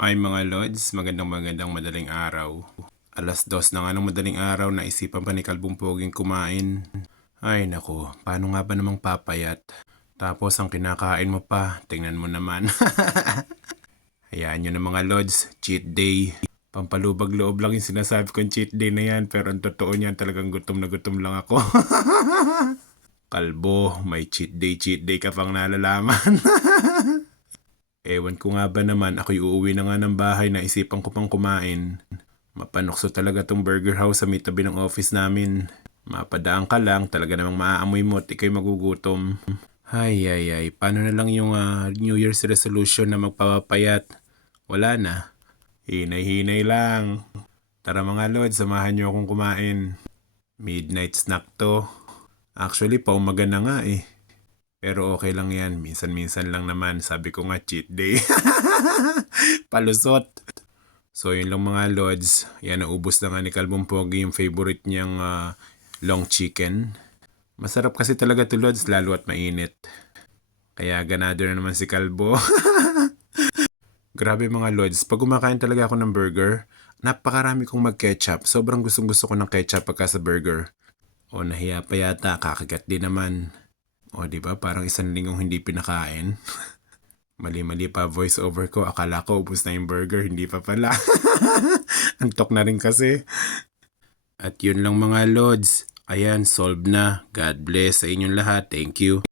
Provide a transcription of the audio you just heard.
Ay mga lods, magandang madaling araw. 2:00 na nga ng madaling araw, naisipan pa ni Kalbong Poging kumain. Ay naku, paano nga ba namang papayat? Tapos ang kinakain mo pa, tingnan mo naman. Hayaan nyo na mga lods, cheat day. Pampalubag loob lang yung sinasabi kong cheat day na yan, pero ang totoo niyan talagang gutom na gutom lang ako. Kalbo, may cheat day ka pang nalalaman. Ewan ko nga ba naman, ako'y uuwi na nga ng bahay na isipan ko pang kumain. Mapanukso talaga tong burger house sa may tabi ng office namin. Mapadaan ka lang, talaga namang maaamoy mo at ikaw'y magugutom. Ay, paano na lang yung New Year's resolution na magpapapayat? Wala na. Hinay-hinay lang. Tara mga lord, samahan niyo akong kumain. Midnight snack to. Actually, paumaga na nga eh. Pero okay lang yan, minsan-minsan lang naman, sabi ko nga cheat day. Palusot. So yun lang mga lods, yan naubos na nga ni Kalbong Pogi yung favorite niyang long chicken. Masarap kasi talaga to lods, lalo at mainit. Kaya ganado na naman si Kalbo. Grabe mga lods, pag kumakain talaga ako ng burger, napakarami kong mag-ketchup. Sobrang gustong-gusto ko ng ketchup pagka sa burger. O nahiya pa yata, kakagat din naman. O diba, parang isang linggong hindi pinakain. Mali-mali pa voice over ko, akala ko ubos na yung burger, hindi pa pala. Antok na rin kasi. At yun lang mga lods. Ayan, solved na. God bless sa inyong lahat. Thank you.